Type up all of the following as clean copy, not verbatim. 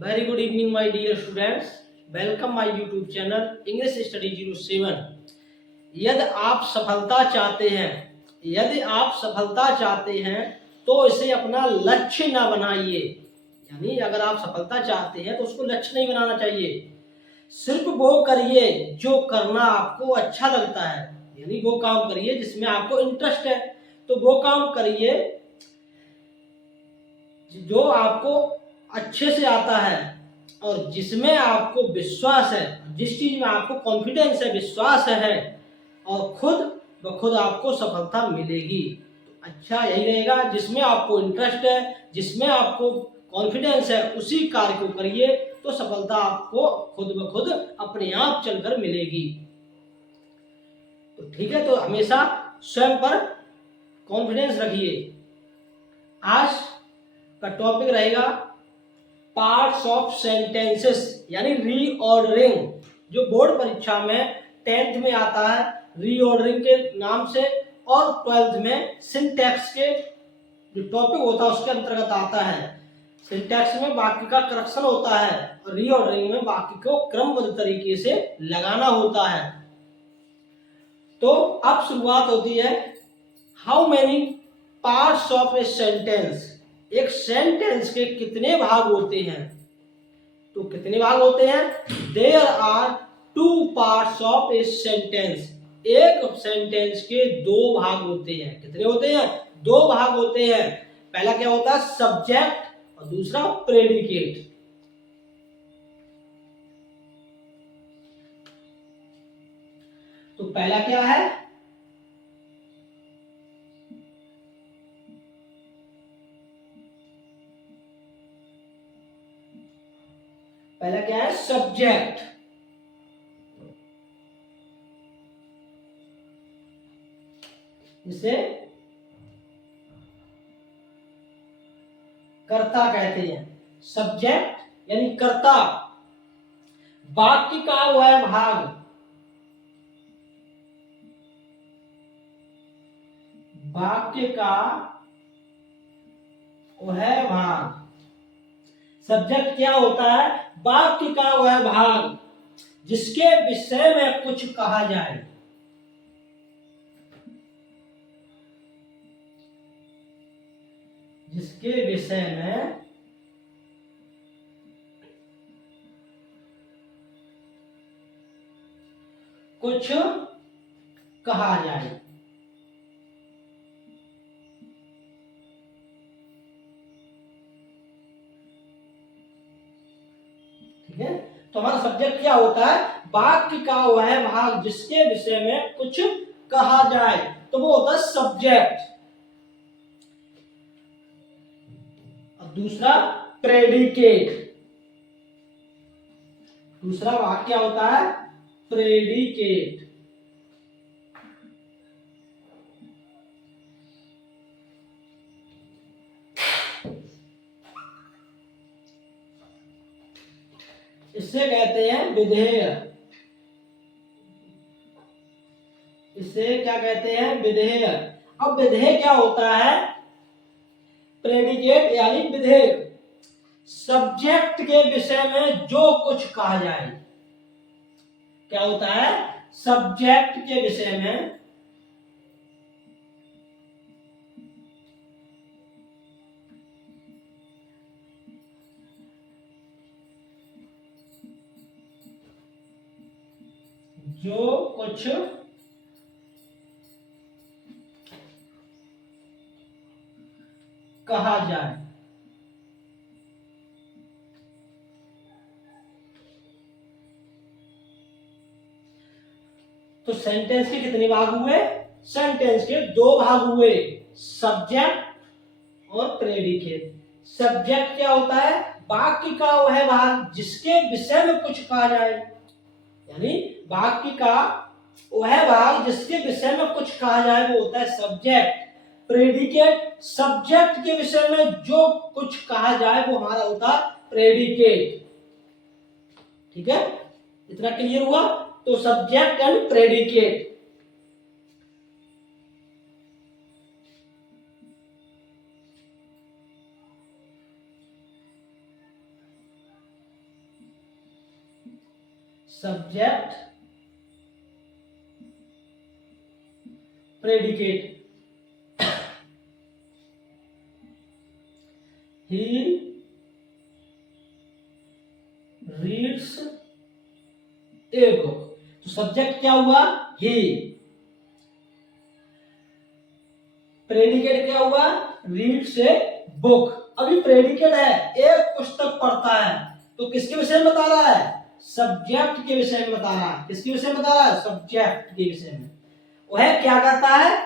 Very good evening, my dear students. Welcome my YouTube channel English Study 07. यदि आप सफलता चाहते हैं तो इसे अपना लक्ष्य ना बनाइए। यानी अगर आप सफलता चाहते हैं तो उसको लक्ष्य नहीं बनाना चाहिए। सिर्फ वो करिए जो करना आपको अच्छा लगता है। यानी वो काम करिए जिसमें आपको इंटरेस्ट है, तो वो काम करिए जो आपको अच्छे से आता है और जिसमें आपको विश्वास है, जिस चीज में आपको कॉन्फिडेंस है, विश्वास है, और खुद ब खुद आपको सफलता मिलेगी। तो अच्छा यही रहेगा जिसमें आपको इंटरेस्ट है, जिसमें आपको कॉन्फिडेंस है, उसी कार्य को करिए तो सफलता आपको खुद ब खुद अपने आप चलकर मिलेगी। तो ठीक है, तो हमेशा स्वयं पर कॉन्फिडेंस रखिए। आज का टॉपिक रहेगा पार्ट्स ऑफ सेंटेंसेस, यानी रीऑर्डरिंग, जो बोर्ड परीक्षा में 10th में आता है रीऑर्डरिंग के नाम से, और 12th में सिंटैक्स के जो टॉपिक होता है उसके अंतर्गत आता है। सिंटैक्स में वाक्य का करेक्शन होता है और रीऑर्डरिंग में वाक्य को क्रमबद्ध तरीके से लगाना होता है। तो अब शुरुआत होती है। How many parts of a sentence, एक सेंटेंस के कितने भाग होते हैं? तो कितने भाग होते हैं? There are 2 parts of a sentence, एक सेंटेंस के 2 भाग होते हैं। कितने होते हैं? 2 भाग होते हैं। पहला क्या होता है? सब्जेक्ट, और दूसरा प्रेडिकेट। तो पहला क्या है? पहला क्या है? सब्जेक्ट। इसे कर्ता कहते हैं। सब्जेक्ट यानी कर्ता। वाक्य का वह भाग, वाक्य का वह भाग। सब्जेक्ट क्या होता है? वाक्य का वह भाग जिसके विषय में कुछ कहा जाए। जिसके विषय में कुछ कहा जाए। ठीक है, तो हमारा सब्जेक्ट क्या होता है? वाक्य का वह भाग जिसके विषय में कुछ कहा जाए, तो वो होता है सब्जेक्ट। और दूसरा प्रेडिकेट। दूसरा वाक्य क्या होता है? प्रेडिकेट। इसे कहते हैं विधेय। इसे क्या कहते हैं? विधेय। अब विधेय क्या होता है? प्रेडिकेट यानी विधेय, सब्जेक्ट के विषय में जो कुछ कहा जाए। क्या होता है? सब्जेक्ट के विषय में जो कुछ कहा जाए। तो सेंटेंस के कितने भाग हुए? सेंटेंस के 2 भाग हुए, सब्जेक्ट और प्रेडिकेट। सब्जेक्ट क्या होता है? वाक्य का वह भाग जिसके विषय में कुछ कहा जाए। यानी वाक्य का वह भाग जिसके विषय में कुछ कहा जाए वो होता है सब्जेक्ट। प्रेडिकेट सब्जेक्ट के विषय में जो कुछ कहा जाए वो हमारा होता है प्रेडिकेट। ठीक है, इतना क्लियर हुआ? तो subject and predicate. Subject predicate. He reads a book. तो सब्जेक्ट क्या हुआ? ही। प्रेडिकेट क्या हुआ? Reads a book. अभी प्रेडिकेट है, एक पुस्तक पढ़ता है, तो किसके विषय में बता रहा है? सब्जेक्ट के विषय में बता रहा है। किसके विषय में बता रहा है? सब्जेक्ट के विषय में। वह क्या करता है?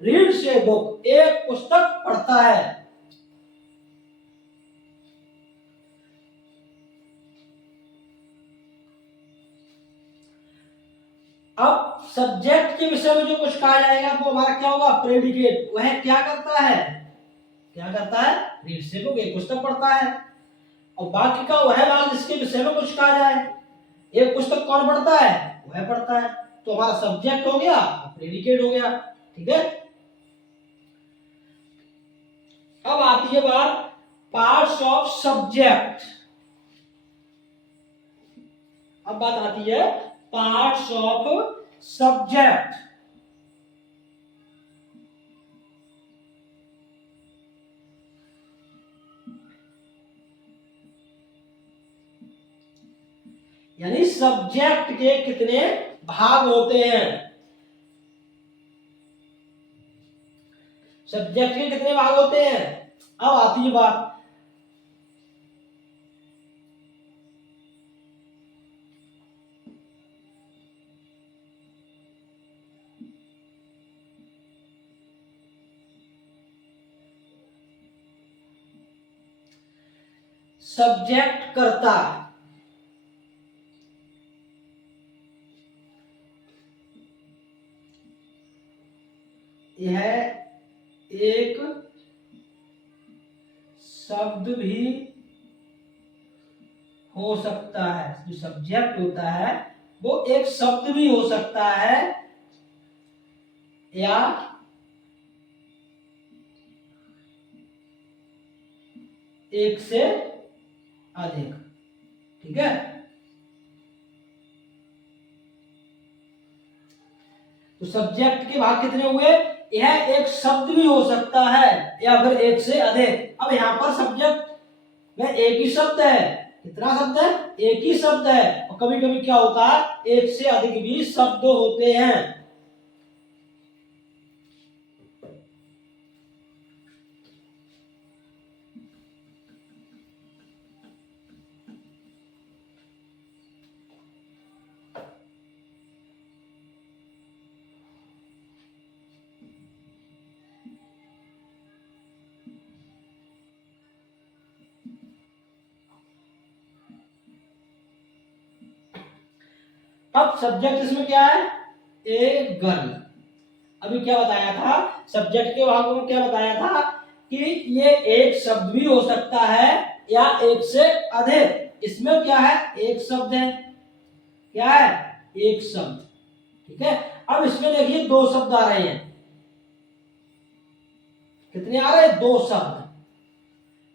रीड्स ए बुक, एक पुस्तक पढ़ता है। अब सब्जेक्ट के विषय में जो कुछ कहा जाएगा वो हमारा क्या होगा? प्रेडिकेट। वह क्या करता है? क्या करता है? रीड्स ए बुक, एक पुस्तक पढ़ता है। और बाकी का वह भाग जिसके विषय में कुछ कहा जाए। एक पुस्तक कौन पढ़ता है? वह पढ़ता है। तो हमारा सब्जेक्ट हो गया, प्रेडिकेट हो गया। ठीक है। अब आती है बात पार्ट्स ऑफ सब्जेक्ट। अब बात आती है पार्ट्स ऑफ सब्जेक्ट। यानी सब्जेक्ट के कितने भाग होते हैं? सब्जेक्ट के कितने भाग होते हैं? अब आती है बात सब्जेक्ट करता। यह एक शब्द भी हो सकता है। जो सब्जेक्ट होता है वो एक शब्द भी हो सकता है या एक से अधिक। ठीक है। तो सब्जेक्ट के भाग कितने हुए? यह एक शब्द भी हो सकता है या फिर एक से अधिक। अब यहां पर सब्जेक्ट में एक ही शब्द है। कितना शब्द है? एक ही शब्द है। और कभी कभी क्या होता है? एक से अधिक भी शब्द होते हैं। अब सब्जेक्ट इसमें क्या है? A girl. अभी क्या बताया था? सब्जेक्ट के भागों में क्या बताया था कि ये एक शब्द भी हो सकता है या एक से अधिक। इसमें क्या है? एक शब्द है। क्या है? एक शब्द। ठीक है। अब इसमें देखिए दो शब्द आ रहे हैं। कितने आ रहे हैं? दो शब्द।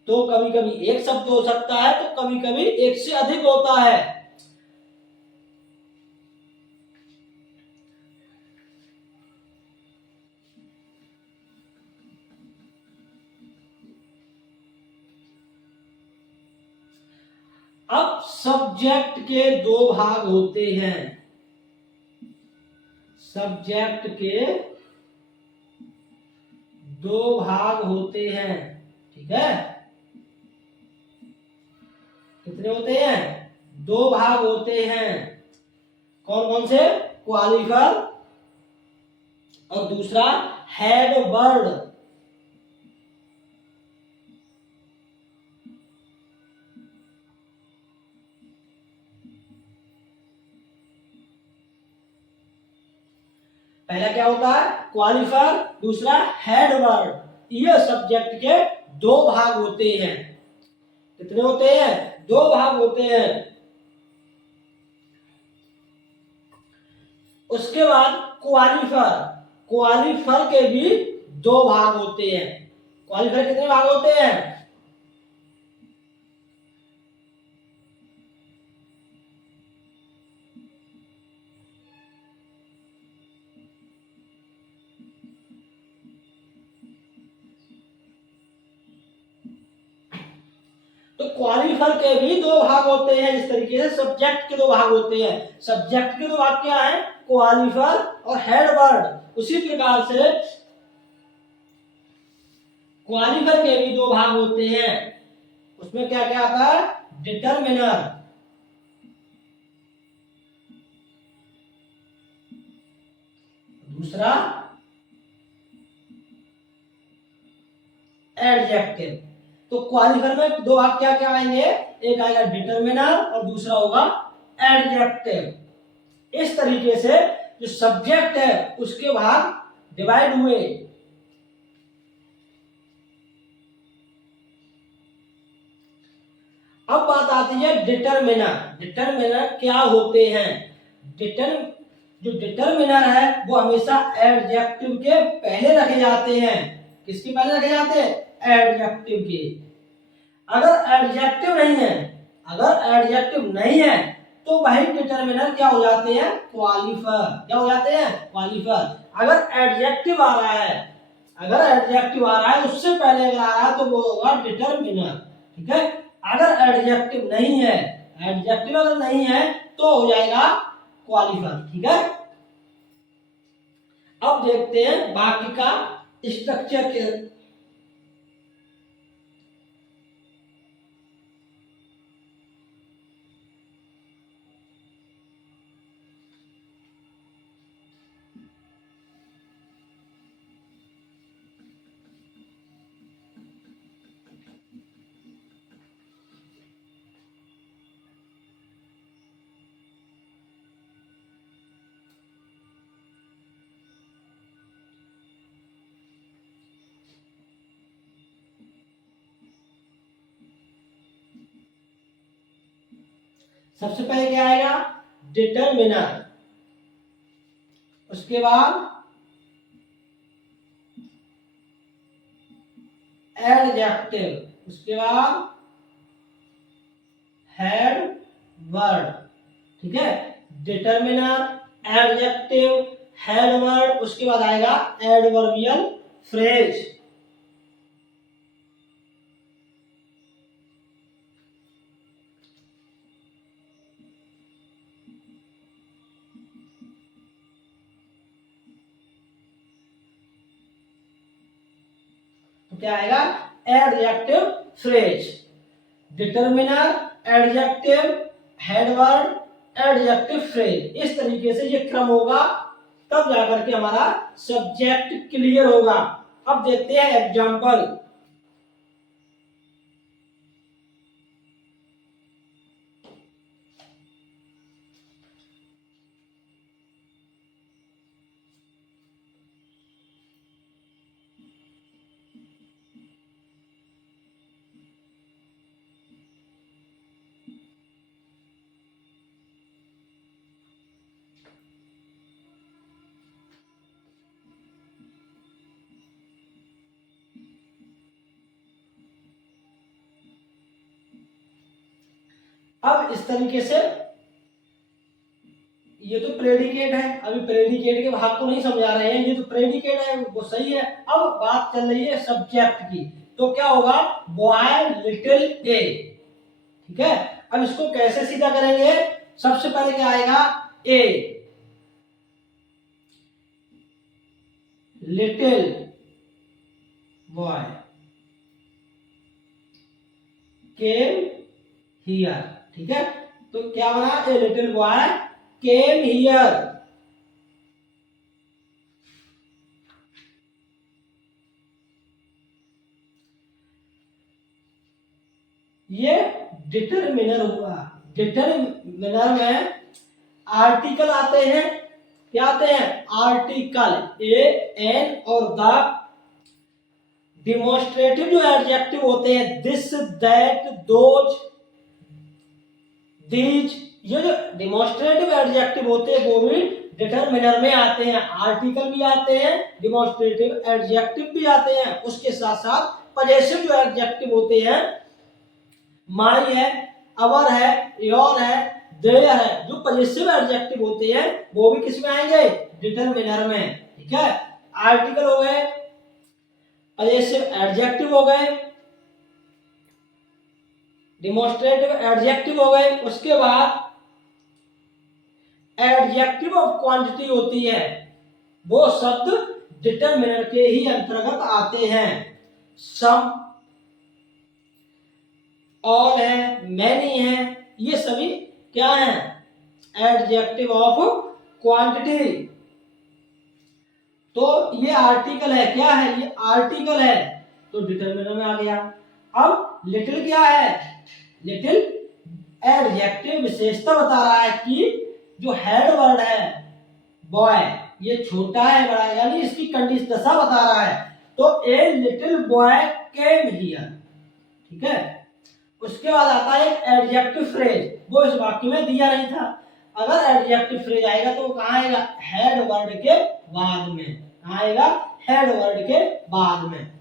तो कभी कभी एक शब्द हो सकता है तो कभी कभी एक से अधिक होता है। अब सब्जेक्ट के दो भाग होते हैं। सब्जेक्ट के दो भाग होते हैं। ठीक है। कितने होते हैं? दो भाग होते हैं। कौन कौन से? क्वालिफर और दूसरा हेड वर्ड। पहला क्या होता है? क्वालिफर, दूसरा हेड वर्ड। ये सब्जेक्ट के दो भाग होते हैं। कितने होते हैं? दो भाग होते हैं। उसके बाद क्वालिफर। क्वालिफर के भी दो भाग होते हैं। क्वालिफर कितने भाग होते हैं? तो क्वालिफर के भी दो भाग होते हैं, इस तरीके से सब्जेक्ट के दो भाग होते हैं। सब्जेक्ट के दो भाग क्या है? क्वालिफर और हेड वर्ड। उसी प्रकार से क्वालिफर के भी दो भाग होते हैं। उसमें क्या क्या आता है? डिटरमिनर, दूसरा एडजेक्टिव। तो क्वालिफर में दो भाग क्या क्या आएंगे? एक आएगा डिटरमिनर और दूसरा होगा एडजेक्टिव। इस तरीके से जो सब्जेक्ट है उसके भाग डिवाइड हुए। अब बात आती है डिटरमिनर। डिटरमिनर क्या होते हैं? जो डिटरमिनर है वो हमेशा एडजेक्टिव के पहले रखे जाते हैं। किसके पहले रखे जाते हैं? एडजेक्टिव के। अगर एडजेक्टिव नहीं है तो वही डिटरमिनर क्या हो जाते हैं? क्वालिफर। क्या हो जाते हैं? क्वालिफर। अगर एडजेक्टिव आ रहा है उससे पहले अगर आ रहा है तो वो होगा डिटरमिनर। ठीक है। अगर एडजेक्टिव नहीं है तो हो जाएगा क्वालिफर। ठीक है। अब देखते हैं वाक्य का स्ट्रक्चर के। सबसे पहले क्या आएगा? डिटरमिनर, उसके बाद एडजेक्टिव, उसके बाद हेड वर्ड। ठीक है। डिटरमिनर, एडजेक्टिव, हेड वर्ड, उसके बाद आएगा एडवर्बियल फ्रेज। तो क्या आएगा? Adjective phrase. Determiner, adjective, headword, adjective phrase. इस तरीके से ये क्रम होगा, तब जाकर के हमारा सब्जेक्ट क्लियर होगा। अब देखते हैं एग्जाम्पल। अब इस तरीके से ये तो प्रेडिकेट है, अभी प्रेडिकेट के भाग तो नहीं समझा रहे हैं, ये तो प्रेडिकेट है वो सही है। अब बात चल रही है सब्जेक्ट की। तो क्या होगा? बॉय लिटिल ए। ठीक है। अब इसको कैसे सीधा करेंगे? सबसे पहले क्या आएगा? ए, लिटिल बॉय केम हियर। ठीक है। तो क्या बना? A little boy came here. ये डिटरमिनर हुआ। डिटरमिनर में आर्टिकल आते हैं। क्या आते हैं? आर्टिकल, ए, एन और द। डिमोन्स्ट्रेटिव जो एडजेक्टिव होते हैं, दिस, दैट, दोज, दीज, ये जो डिमोन्स्ट्रेटिव एडजेक्टिव होते हैं वो भी डिटरमिनर में आते हैं। आर्टिकल भी आते हैं, डिमोन्स्ट्रेटिव एडजेक्टिव भी आते हैं। उसके साथ साथ पजेसिव जो एडजेक्टिव होते हैं, माई है, अवर है, योर है, देयर है, जो पजेसिव एडजेक्टिव होते हैं वो भी किस में आएंगे? डिटरमिनर में। ठीक है। आर्टिकल हो गए, पजेसिव एडजेक्टिव हो गए, डिमॉन्स्ट्रेटिव एडजेक्टिव हो गए। उसके बाद एडजेक्टिव ऑफ क्वांटिटी होती है, वो शब्द डिटरमिनर के ही अंतर्गत आते हैं। सम, ऑल है, मैनी है, ये सभी क्या है, एडजेक्टिव ऑफ क्वांटिटी। तो ये आर्टिकल है, क्या है, ये आर्टिकल है, तो डिटरमिनर में आ गया। अब लिटिल क्या है, लिटिल एडजेक्टिव विशेषता बता रहा है कि जो हेड वर्ड है बॉय, ये छोटा है बड़ा, यानी इसकी कंडीशन दशा बता रहा है। तो a little boy came here, ठीक है। उसके बाद आता है एडजेक्टिव फ्रेज, वो इस वाक्य में दिया नहीं था। अगर एडजेक्टिव फ्रेज आएगा तो वो कहाँ आएगा, हेड वर्ड के बाद में। कहाँ आएगा, हेड वर्ड के बाद में।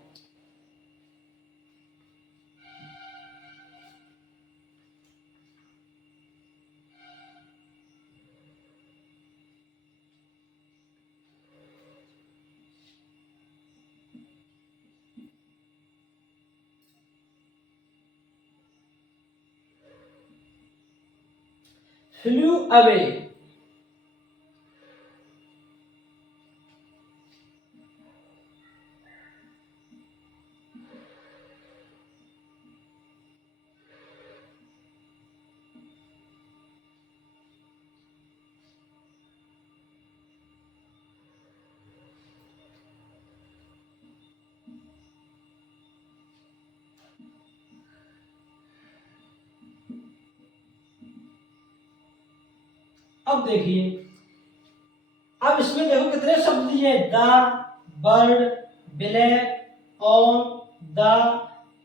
फ्लू अवे, अब देखिए, अब इसमें देखो कितने शब्द दिए, the, bird, black, on, the,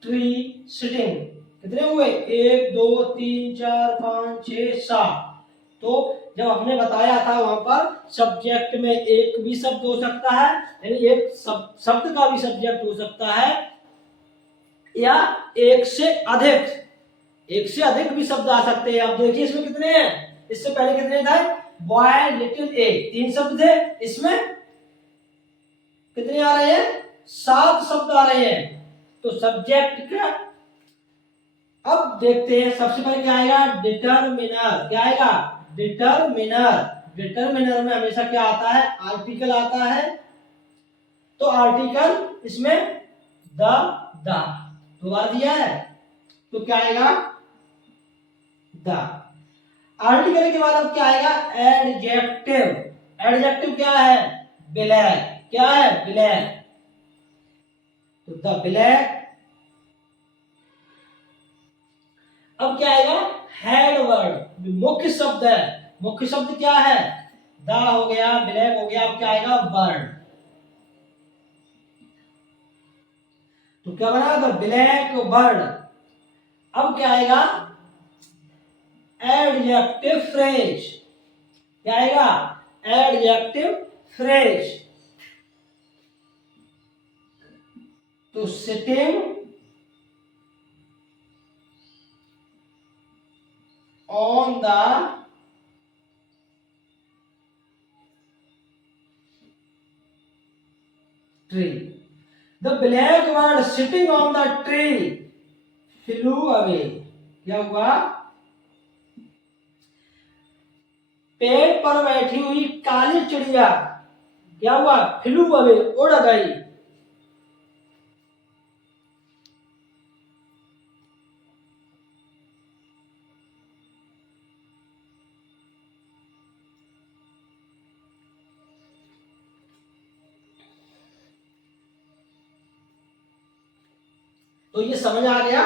tree, sitting. कितने हुए, 1 2 3 4 5 6 7। तो जब हमने बताया था वहां पर सब्जेक्ट में एक भी शब्द हो सकता है, यानी एक शब्द का भी सब्जेक्ट हो सकता है, या एक से अधिक भी शब्द आ सकते हैं। अब देखिए इसमें कितने हैं, इससे पहले कितने थे, बॉय, लिटिल, ए, 3 शब्द थे। इसमें कितने आ रहे हैं, 7 शब्द आ रहे हैं। तो सब्जेक्ट का अब देखते हैं, सबसे पहले क्या आएगा, डिटरमिनर। क्या आएगा, डिटरमिनर। डिटरमिनर में हमेशा क्या आता है, आर्टिकल आता है। तो आर्टिकल इसमें द दोबारा दिया है, तो क्या आएगा, द। आर्टिकल के बाद अब क्या आएगा, एडजेक्टिव। एडजेक्टिव क्या है, ब्लैक। क्या है, ब्लैक। तो द ब्लैक। अब क्या आएगा, हेड वर्ड, मुख्य शब्द है। मुख्य शब्द क्या है, द हो गया, ब्लैक हो गया। अब क्या आएगा, बर्ड। तो क्या बना, द ब्लैक बर्ड। अब क्या आएगा, एडजेक्टिव फ्रेज। क्या आएगा, एडजेक्टिव फ्रेज। तो sitting on the tree, the black bird sitting on the tree flu away. क्या हुआ, पेड़ पर बैठी हुई काली चिड़िया क्या हुआ, फ्लू अवे, उड़ गई। तो ये समझ आ गया,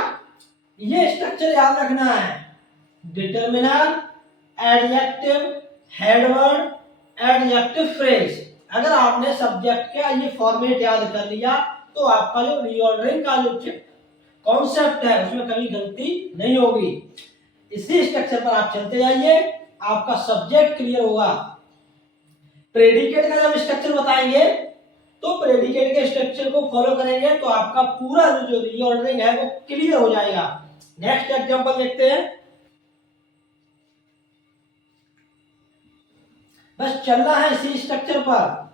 ये स्ट्रक्चर याद रखना है, determiner, adjective, headword, adjective phrase. अगर आपने सब्जेक्ट का ये फॉर्मेट याद कर लिया तो आपका जो रीऑर्डरिंग का जो कॉन्सेप्ट है उसमें कभी गलती नहीं होगी। इसी स्ट्रक्चर पर आप चलते जाइए, आपका सब्जेक्ट क्लियर होगा। प्रेडिकेट का जब स्ट्रक्चर बताएंगे तो प्रेडिकेट के स्ट्रक्चर को फॉलो करेंगे तो आपका पूरा जो रीऑर्डरिंग है वो क्लियर हो जाएगा। नेक्स्ट एग्जांपल देखते हैं, बस चलना है इसी स्ट्रक्चर पर।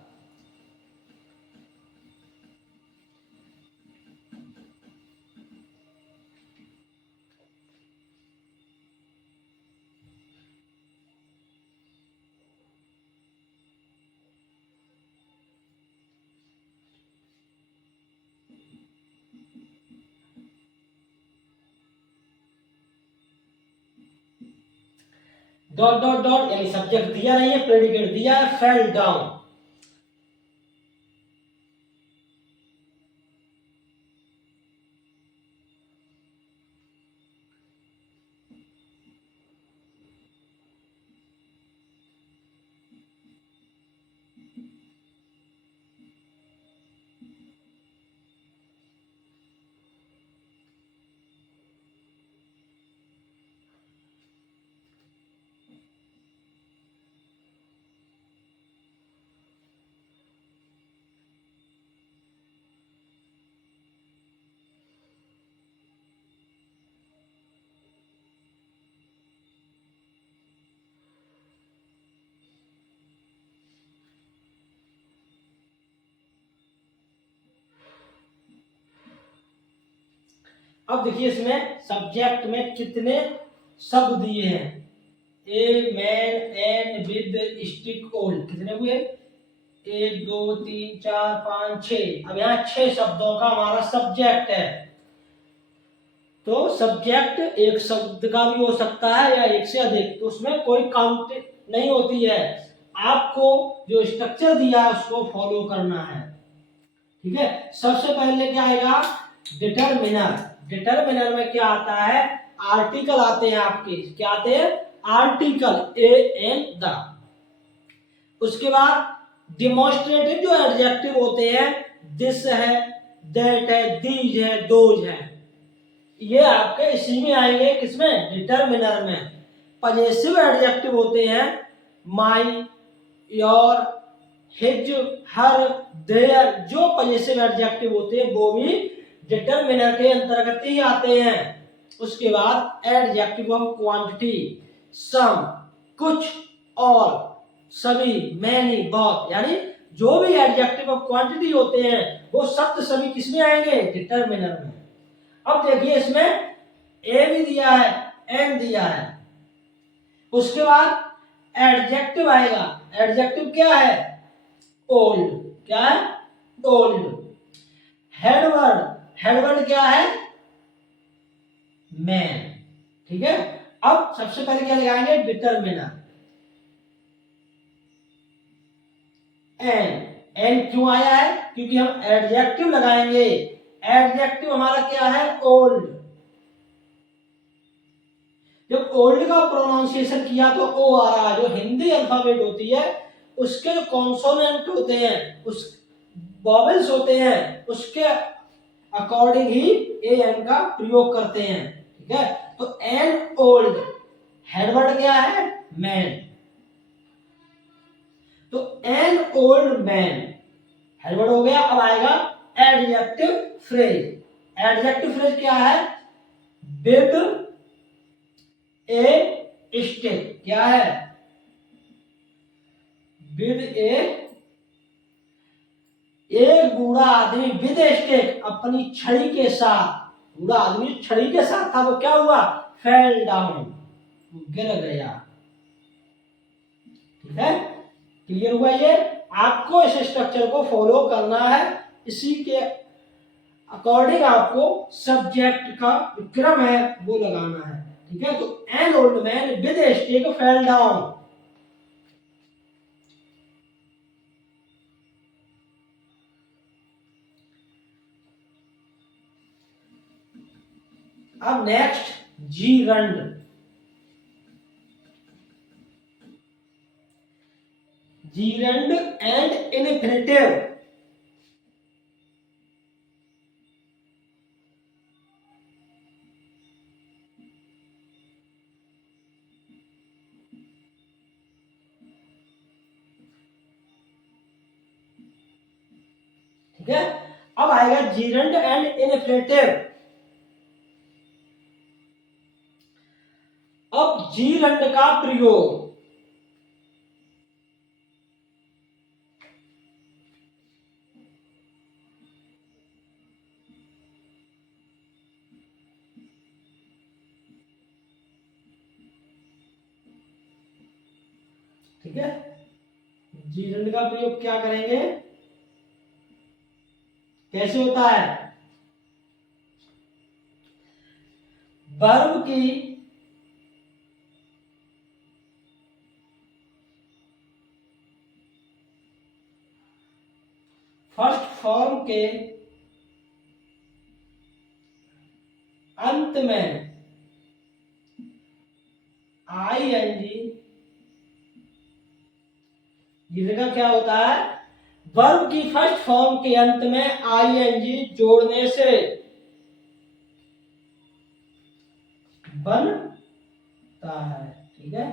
डॉट डॉट डॉट यानी सब्जेक्ट दिया नहीं है, प्रेडिकेट दिया है, फेल डाउन। अब देखिए इसमें सब्जेक्ट में कितने शब्द दिए हैं। A man an with stick old, कितने हुए? 1 2 3 4 5 6। अब यहाँ 6 शब्दों का हमारा सब्जेक्ट है। तो सब्जेक्ट एक शब्द का भी हो सकता है या एक से अधिक, तो उसमें कोई काउंट नहीं होती है। आपको जो स्ट्रक्चर दिया है उसको फॉलो करना है। ठीक है, सबसे पहले क्या आएगा? डिटरमिनर। डिटरमिनर में क्या आता है? आर्टिकल आते हैं आपके। क्या आते हैं? Article, a an the. उसके बाद डिमोन्स्ट्रेटिव जो एडजेक्टिव होते हैं, दिस है, दैट है, दीज है, दोज है, ये आपके इसी में आएंगे। किसमें? डिटरमिनर में। पजेसिव एडजेक्टिव होते हैं माई, योर, हिज, हर, देयर। जो पजेसिव एडजेक्टिव होते हैं वो भी डिटरमिनर के अंतर्गत ही आते हैं। उसके बाद एडजेक्टिव ऑफ क्वांटिटी, सम, कुछ, ऑल, सभी, मैनी, बहुत, यानी जो भी एडजेक्टिव ऑफ क्वांटिटी होते हैं वो शब्द सभी किसमें आएंगे? डिटरमिनर में। अब देखिए इसमें ए भी दिया है, एन दिया है। उसके बाद एडजेक्टिव आएगा। एडजेक्टिव क्या है? ओल्ड। क्या है? ओल्ड। हेडवर्ड, हेडवर्ड क्या है? मैन। ठीक है, अब सबसे पहले क्या लगाएंगे? डिटरमिनर। एन, एन क्यों आया है? क्योंकि हम एडजेक्टिव लगाएंगे। एडजेक्टिव हमारा क्या है? ओल्ड। जब ओल्ड का प्रोनाउंसिएशन किया तो ओ आ रहा है। जो हिंदी अल्फाबेट होती है उसके जो कॉन्सोनेंट होते हैं, उस वॉवेल्स होते हैं, उसके अकॉर्डिंग ही ए एन का प्रयोग करते हैं। ठीक है, तो एन ओल्ड। हेडवर्ड क्या है? मैन। तो एन ओल्ड मैन हेडवर्ड हो गया। अब आएगा एडजेक्टिव फ्रेज। एडजेक्टिव फ्रेज क्या है? With a stick. क्या है? विद ए, एक बूढ़ा आदमी विद स्टिक, अपनी छड़ी के साथ। बूढ़ा आदमी छड़ी के साथ था, वो क्या हुआ? फेल डाउन, गिर गया। ठीक है, क्लियर हुआ? ये आपको इस स्ट्रक्चर को फॉलो करना है। इसी के अकॉर्डिंग आपको सब्जेक्ट का जो क्रम है वो लगाना है। ठीक है, तो an old man with a stick fell down. अब next, gerund. Gerund and infinitive. ठीक है, अब आएगा जीरंड एंड इन्फिनिटिव। अब जीरंड का प्रयोग, ठीक है, जीरंड का प्रयोग क्या करेंगे? कैसे होता है? वर्ब की फर्स्ट फॉर्म के अंत में आईएनजी, ये जगह क्या होता है, वर्ब की फर्स्ट फॉर्म के अंत में आईएनजी जोड़ने से बनता है। ठीक है,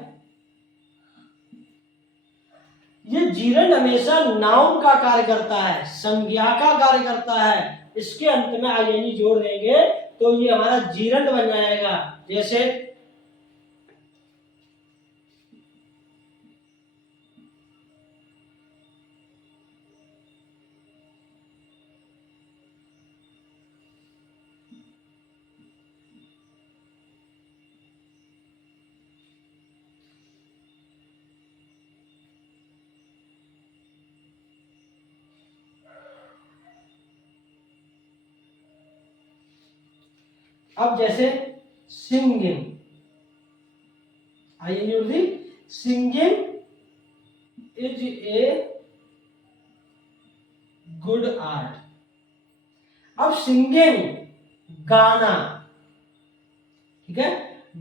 ये जीरंड हमेशा नाउन का कार्य करता है, संज्ञा का कार्य करता है। इसके अंत में आईएनजी जोड़ देंगे तो ये हमारा जीरंड बन जाएगा। जैसे अब जैसे singing, I N G, singing is a good art. अब सिंगिंग गाना, ठीक है,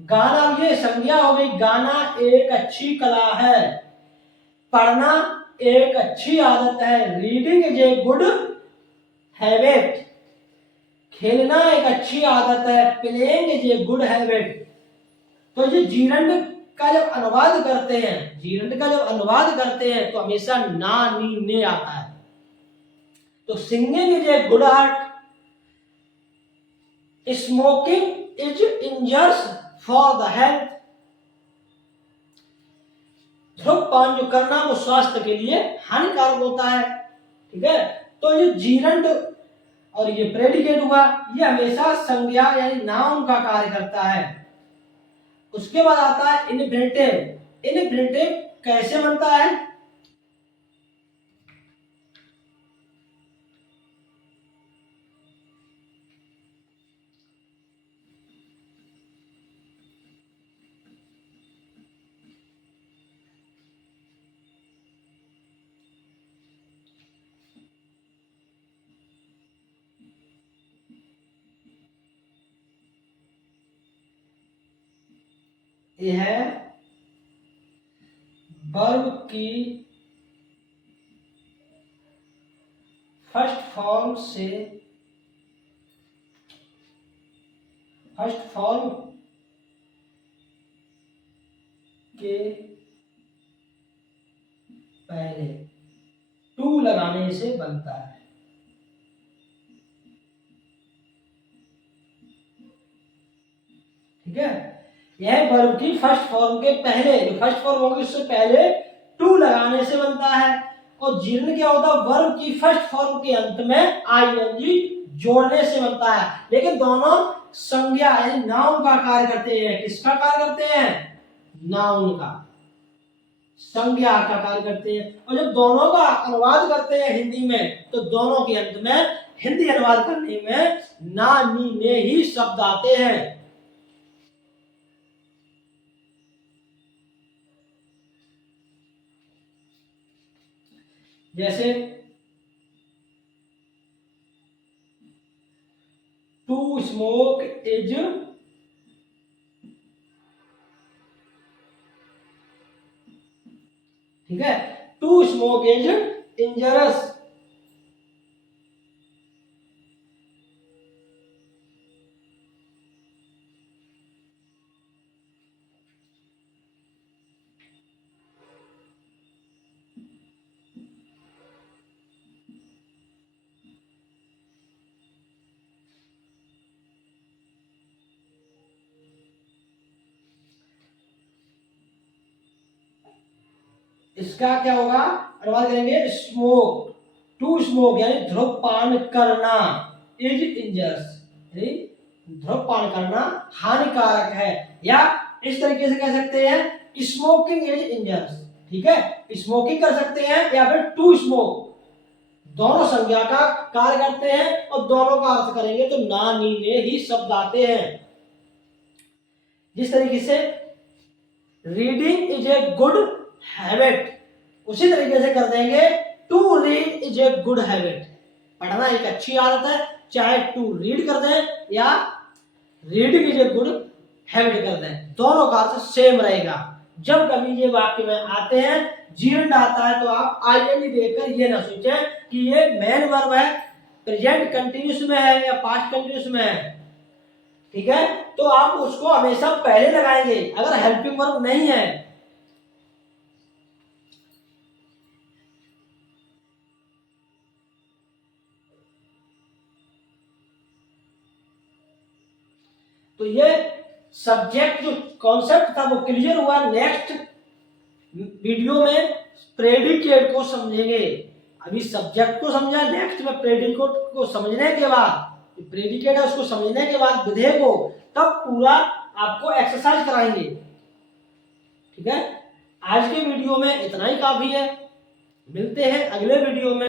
गाना, ये संज्ञा हो गई। गाना एक अच्छी कला है, पढ़ना एक अच्छी आदत है। Reading is a good habit, खेलना एक अच्छी आदत है। Playing is a good habit. तो ये जीरंड का जब अनुवाद करते हैं, जीरंड का जब अनुवाद करते हैं तो हमेशा ना नी ने आता है। तो singing is a good art, smoking is इंजर्स for the health. धूम्रपान जो करना वो स्वास्थ्य के लिए हानिकारक होता है। ठीक है, तो ये जीरंड और ये प्रेडिकेट हुआ, ये हमेशा संज्ञा यानी नाउन का कार्य करता है। उसके बाद आता है इन्फिनेटिव। इन्फिनेटिव कैसे बनता है, यह है वर्ब की फर्स्ट फॉर्म के पहले टू लगाने से बनता है। ठीक है, यह वर्ब की फर्स्ट फॉर्म के पहले, जो फर्स्ट फॉर्म होगी उससे पहले टू लगाने से बनता है। और जीर्ण क्या होता है, वर्ब की फर्स्ट फॉर्म के अंत में आईएनजी जोड़ने से बनता है। लेकिन दोनों संज्ञा यानी नाउन का कार्य करते हैं। किसका कार्य करते हैं, नाउन का, संज्ञा का कार्य करते हैं। और जब दोनों का अनुवाद करते हैं हिंदी में, तो दोनों के अंत में हिंदी अनुवाद करने में ना नी ने ही शब्द आते हैं। जैसे टू स्मोक इज, ठीक है, टू स्मोक इज इंजरस। इसका क्या होगा, अनुवाद करेंगे स्मोक, टू स्मोक यानी धूम्रपान करना, इज इंजर्स यानी धूम्रपान करना हानिकारक है। या इस तरीके से कह सकते हैं स्मोकिंग इज इंजर्स। ठीक है, स्मोकिंग कर सकते हैं या फिर टू स्मोक, दोनों संज्ञा का कार्य करते हैं और दोनों का अर्थ करेंगे तो ना नी ने ही शब्द आते हैं। जिस तरीके से reading is a good habit, उसी तरीके से कर देंगे to read is a good habit. पढ़ना एक अच्छी आदत है, चाहे टू रीड कर दें या reading is a good habit कर दें, दोनों का अर्थ सेम रहेगा। जब कभी ये वाक्य में आते हैं, जीर्ण आता है, तो आप आईएनजी देखकर ये ना सोचें कि ये मेन वर्ब है, प्रेजेंट कंटिन्यूस में है या पास्ट कंटिन्यूस में है, ठीक है, तो आप उसको हमेशा पहले लगाएंगे अगर हेल्पिंग वर्ब नहीं है। तो ये सब्जेक्ट जो कॉन्सेप्ट था वो क्लियर हुआ। नेक्स्ट वीडियो में प्रेडिकेट को समझेंगे। अभी सब्जेक्ट को समझा, नेक्स्ट में प्रेडिकेट को समझने के बाद, प्रेडिकेट है उसको समझने के बाद विधेय को, तब पूरा आपको एक्सरसाइज कराएंगे, ठीक है। आज के वीडियो में इतना ही काफी है, मिलते हैं अगले वीडियो में।